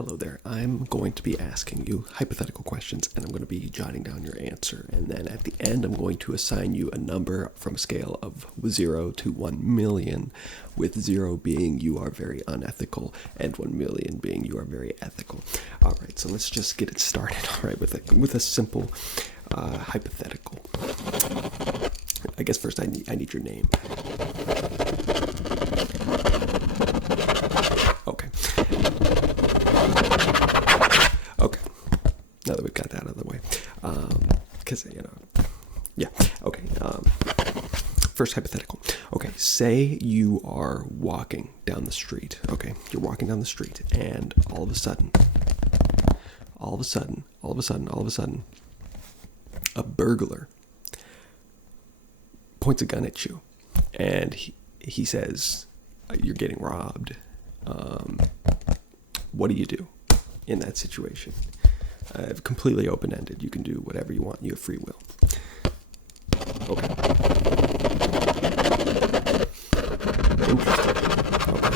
Hello there. I'm going to be asking you hypothetical questions, and I'm going to be jotting down your answer. And then at the end, I'm going to assign you a number from a scale of 0 to 1 million, with 0 being you are very unethical, and 1 million being you are very ethical. All right, so let's just get it started. All right, with a simple hypothetical. I guess first I need your name. Okay. Okay. Now that we've got that out of the way, because yeah. Okay. First hypothetical. Okay. Say you are walking down the street. Okay, you're walking down the street, and all of a sudden, a burglar points a gun at you, and he says, "You're getting robbed." What do you do in that situation? Completely open-ended. You can do whatever you want. You have free will. Okay. Interesting. Okay.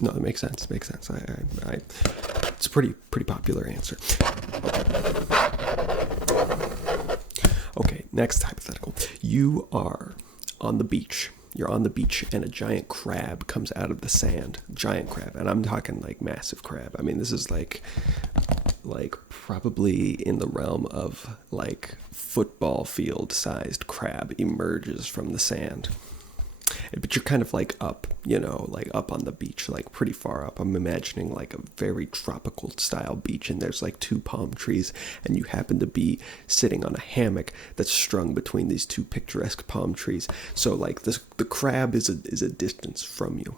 No, that makes sense. It's a pretty popular answer. Okay, next hypothetical. You are on the beach. You're on the beach, and a giant crab comes out of the sand. Giant crab, and I'm talking like massive crab. I mean, this is like probably in the realm of like football field sized crab emerges from the sand. But you're kind of like up, like up on the beach, like pretty far up. I'm imagining like a very tropical style beach, and there's like 2 palm trees, and you happen to be sitting on a hammock that's strung between these 2 picturesque palm trees. So like the crab is a distance from you.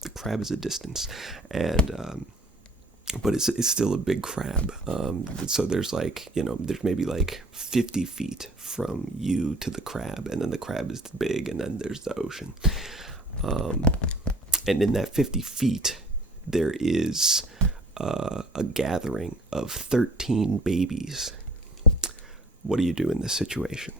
The crab is a distance, and but it's still a big crab. So there's there's maybe like 50 feet from you to the crab, and then the crab is big, and then there's the ocean. And in that 50 feet, there is a gathering of 13 babies. What do you do in this situation?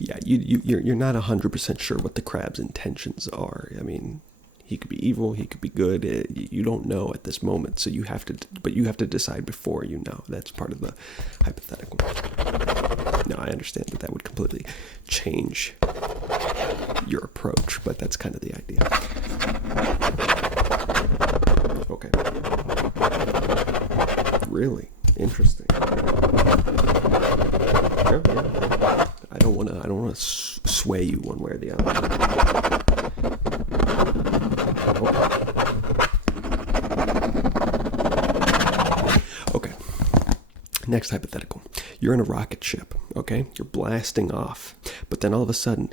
Yeah, you're not 100% sure what the crab's intentions are. I mean, he could be evil, he could be good. You don't know at this moment, so you have to decide before you know. That's part of the hypothetical. Now, I understand that would completely change your approach, but that's kind of the idea. Okay. Really interesting. Yeah. I don't want to sway you one way or the other. Okay. Next hypothetical. You're in a rocket ship, okay? You're blasting off, but then all of a sudden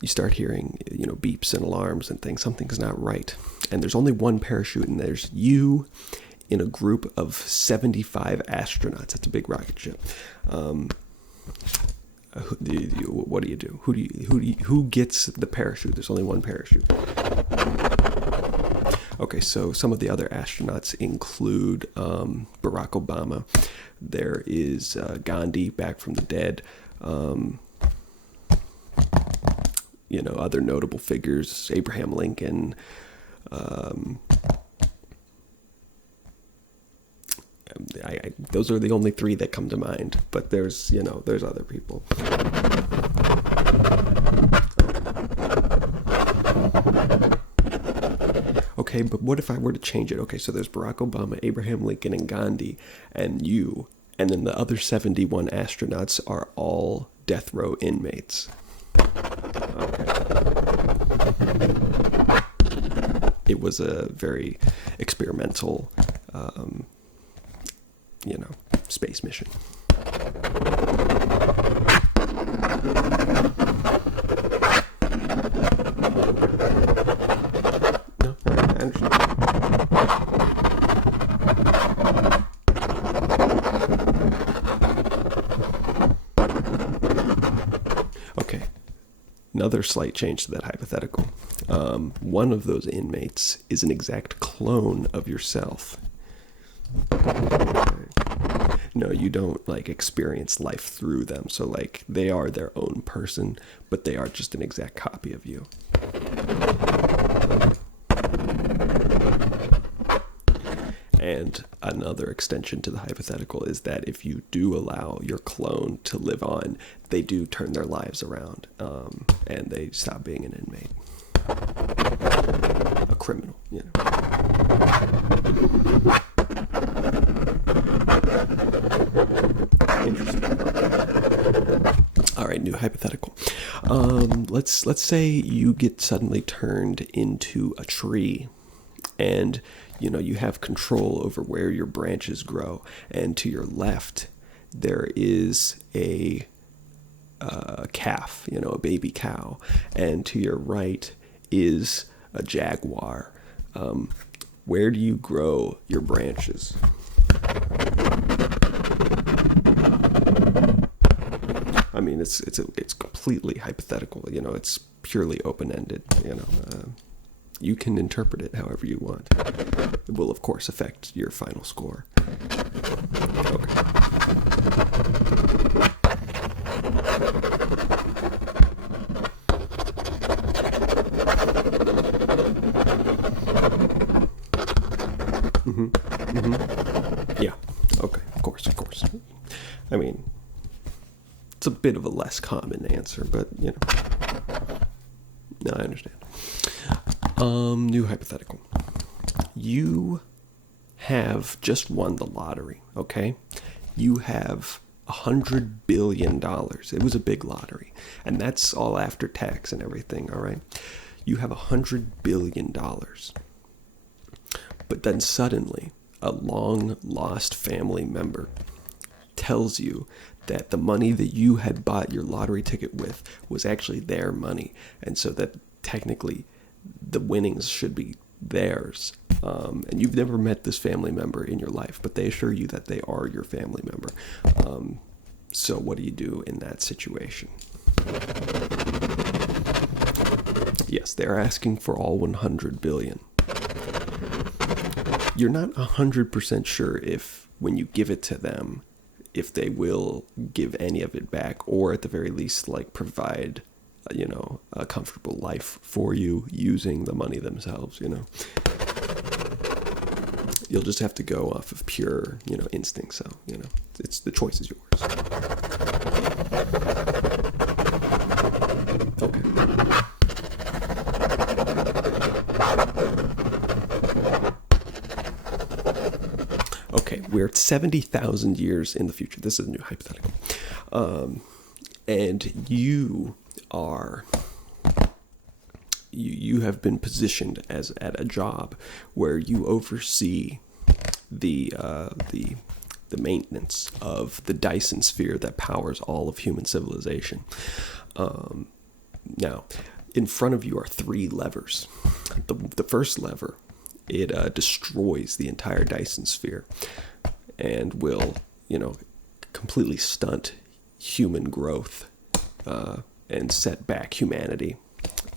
you start hearing, beeps and alarms and things. Something's not right. And there's only one parachute, and there's you in a group of 75 astronauts. That's a big rocket ship. What do you do? Who gets the parachute? There's only one parachute. Okay, so some of the other astronauts include Barack Obama. There is Gandhi, back from the dead. Other notable figures, Abraham Lincoln. Those are the only 3 that come to mind, but there's other people. Okay, but what if I were to change it? Okay, so there's Barack Obama, Abraham Lincoln, and Gandhi, and you, and then the other 71 astronauts are all death row inmates. Okay. It was a very experimental, space mission. No, I understand. Okay. Another slight change to that hypothetical. One of those inmates is an exact clone of yourself. No, you don't like experience life through them. So like they are their own person, but they are just an exact copy of you. And another extension to the hypothetical is that if you do allow your clone to live on, they do turn their lives around, and they stop being an inmate, a criminal, you know. Interesting. All right, new hypothetical. Let's say you get suddenly turned into a tree, and you have control over where your branches grow, and to your left there is a calf, a baby cow, and to your right is a jaguar. Where do you grow your branches? I mean, it's completely hypothetical. It's purely open-ended. You can interpret it however you want. It will, of course, affect your final score. Okay. Yeah. Okay. Of course. I mean, it's a bit of a less common answer, but no, I understand. New hypothetical. You have just won the lottery, okay? You have $100 billion. It was a big lottery, and that's all after tax and everything, all right? You have $100 billion. But then suddenly, a long-lost family member tells you that the money that you had bought your lottery ticket with was actually their money, and so that technically the winnings should be theirs. And you've never met this family member in your life, but they assure you that they are your family member. So what do you do in that situation? Yes, they're asking for all 100 billion. You're not 100% sure if, when you give it to them, if they will give any of it back, or at the very least, like, provide, a comfortable life for you using the money themselves, You'll just have to go off of pure, instinct. So, it's the choice is yours. Okay. Okay, we're 70,000 years in the future. This is a new hypothetical. And you have been positioned at a job where you oversee the maintenance of the Dyson sphere that powers all of human civilization. Now, in front of you are 3 levers. The first lever, it destroys the entire Dyson sphere and will, completely stunt human growth and set back humanity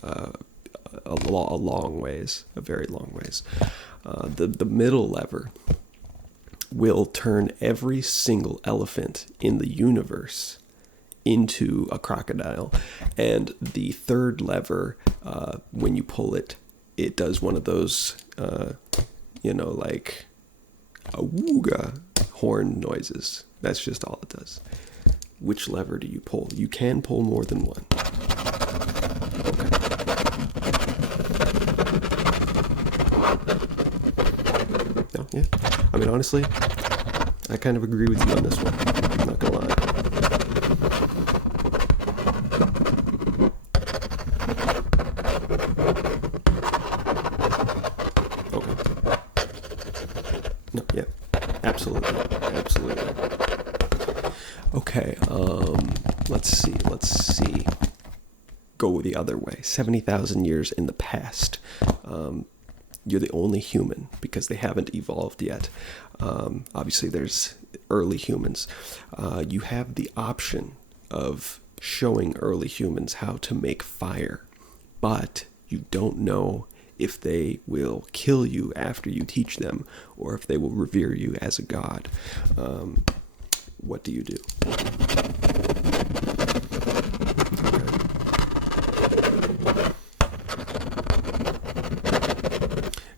a long ways, a very long ways. The middle lever will turn every single elephant in the universe into a crocodile. And the third lever, when you pull it, it does one of those, like a wooga horn noises. That's just all it does. Which lever do you pull? You can pull more than one. Okay. No, yeah. I mean, honestly, I kind of agree with you on this one. I'm not gonna lie. Okay. No, yeah. Absolutely. Okay, let's see. Go the other way. 70,000 years in the past. You're the only human because they haven't evolved yet. Obviously, there's early humans. You have the option of showing early humans how to make fire, but you don't know if they will kill you after you teach them or if they will revere you as a god. what do you do?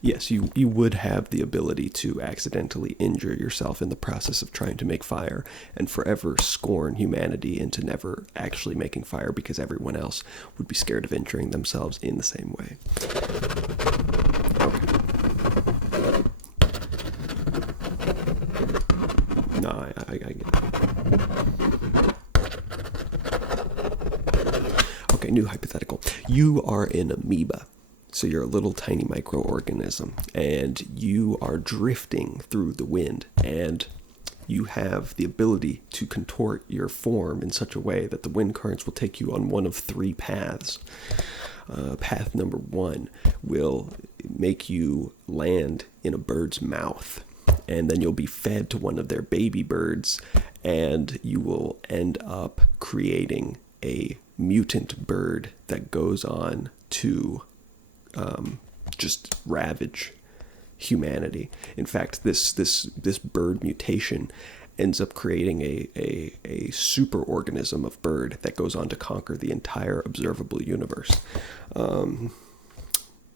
Yes, you would have the ability to accidentally injure yourself in the process of trying to make fire and forever scorn humanity into never actually making fire because everyone else would be scared of injuring themselves in the same way. Okay. No, I get it. Okay, new hypothetical. You are an amoeba. So you're a little tiny microorganism, and you are drifting through the wind, and you have the ability to contort your form in such a way that the wind currents will take you on one of three paths. Path number one will make you land in a bird's mouth, and then you'll be fed to one of their baby birds, and you will end up creating a mutant bird that goes on to just ravage humanity. In fact, this bird mutation ends up creating a superorganism of bird that goes on to conquer the entire observable universe,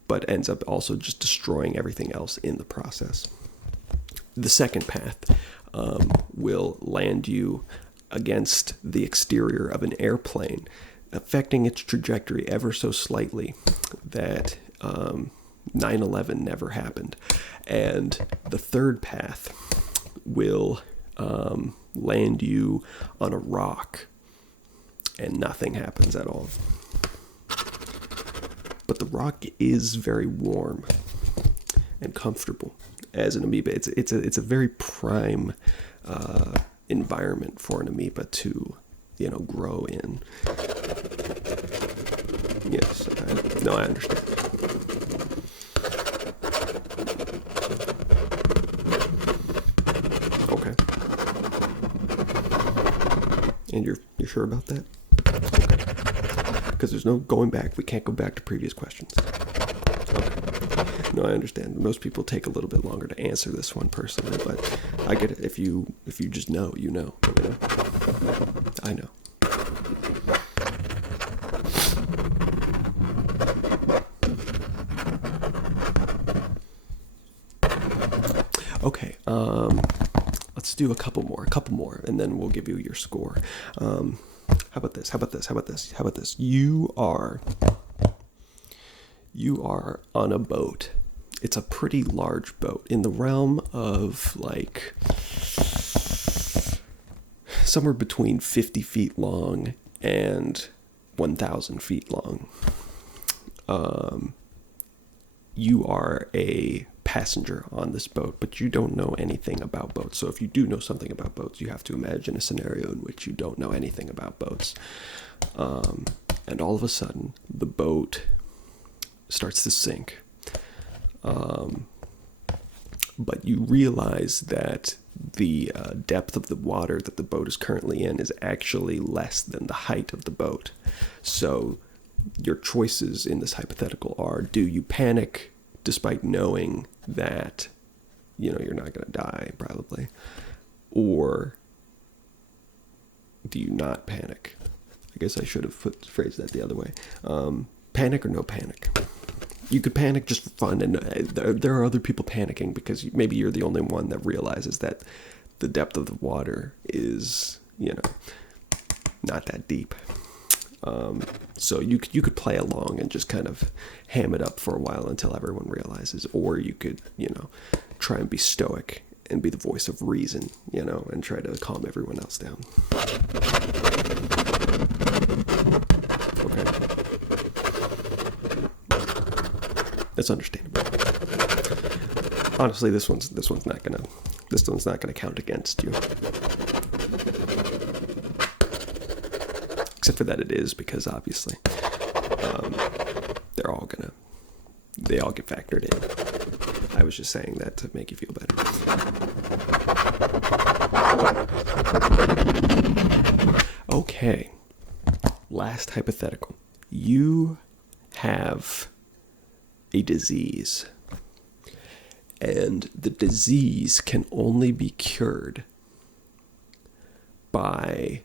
but ends up also just destroying everything else in the process. The second path will land you against the exterior of an airplane, affecting its trajectory ever so slightly that 9/11 never happened. And the third path will land you on a rock and nothing happens at all. But the rock is very warm and comfortable. As an amoeba, it's a very prime environment for an amoeba to grow in. Yes, I understand. Okay. And you're sure about that? Okay. Because there's no going back. We can't go back to previous questions. Okay. No, I understand. Most people take a little bit longer to answer this one personally, but I get it. If you just know, you know. I know. Okay, let's do a couple more, and then we'll give you your score. How about this? You are on a boat. It's a pretty large boat in the realm of like somewhere between 50 feet long and 1,000 feet long. You are a passenger on this boat, but you don't know anything about boats. So if you do know something about boats, you have to imagine a scenario in which you don't know anything about boats. And all of a sudden, the boat starts to sink. But you realize that the depth of the water that the boat is currently in is actually less than the height of the boat. So your choices in this hypothetical are, do you panic despite knowing that, you're not going to die, probably? Or do you not panic? I guess I should have phrased that the other way. Panic or no panic? You could panic just for fun, and there are other people panicking because maybe you're the only one that realizes that the depth of the water is, not that deep. So you could play along and just kind of ham it up for a while until everyone realizes, or you could, try and be stoic and be the voice of reason, and try to calm everyone else down. Okay. That's understandable. Honestly, this one's not gonna count against you. Except for that it is, because obviously they all get factored in. I was just saying that to make you feel better. Okay, last hypothetical. You have a disease, and the disease can only be cured by,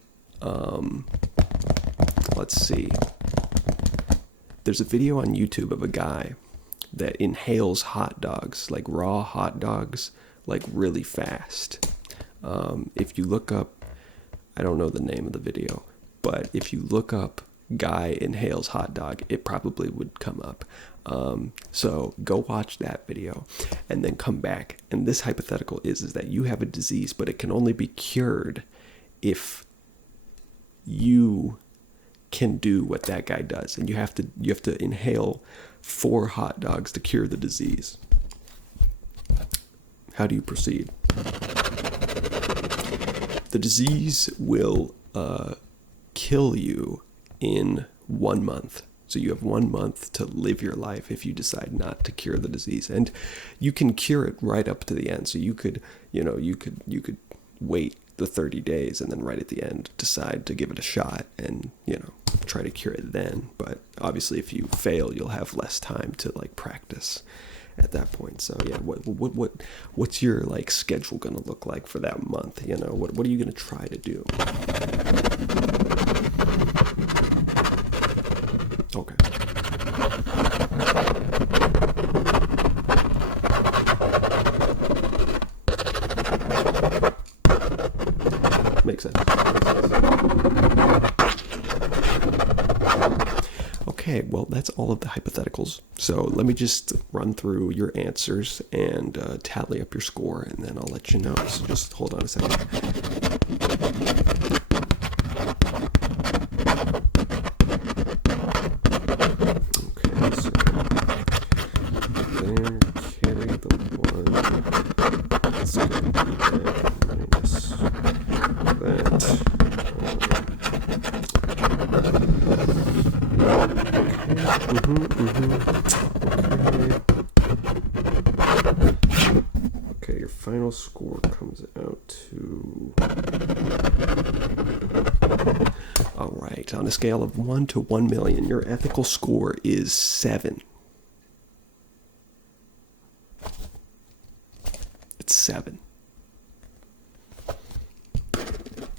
let's see, there's a video on YouTube of a guy that inhales hot dogs, like raw hot dogs, like really fast. If you look up, I don't know the name of the video, but if you look up guy inhales hot dog, it probably would come up. So go watch that video and then come back. And this hypothetical is that you have a disease, but it can only be cured if you can do what that guy does. And you have to inhale 4 hot dogs to cure the disease. How do you proceed? The disease will kill you in 1 month. So you have 1 month to live your life if you decide not to cure the disease. And you can cure it right up to the end. So you could wait the 30 days and then right at the end decide to give it a shot and, try to cure it then. But obviously if you fail, you'll have less time to like practice at that point. So yeah, what's your like schedule going to look like for that month? What are you going to try to do? Okay. Makes sense. Okay, well, that's all of the hypotheticals. So let me just run through your answers and tally up your score, and then I'll let you know. So just hold on a second. Okay, so there, carry the 1. That's going to be minus that. Okay, your final score comes out to... All right, on a scale of 1 to 1 million, your ethical score is 7. It's 7.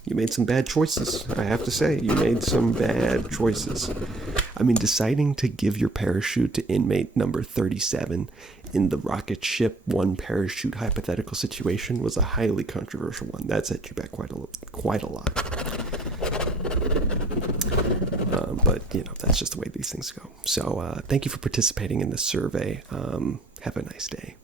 You made some bad choices, I have to say. You made some bad choices. I mean, deciding to give your parachute to inmate number 37 in the rocket ship 1 parachute hypothetical situation was a highly controversial one. That set you back quite a lot. But, that's just the way these things go. So thank you for participating in this survey. Have a nice day.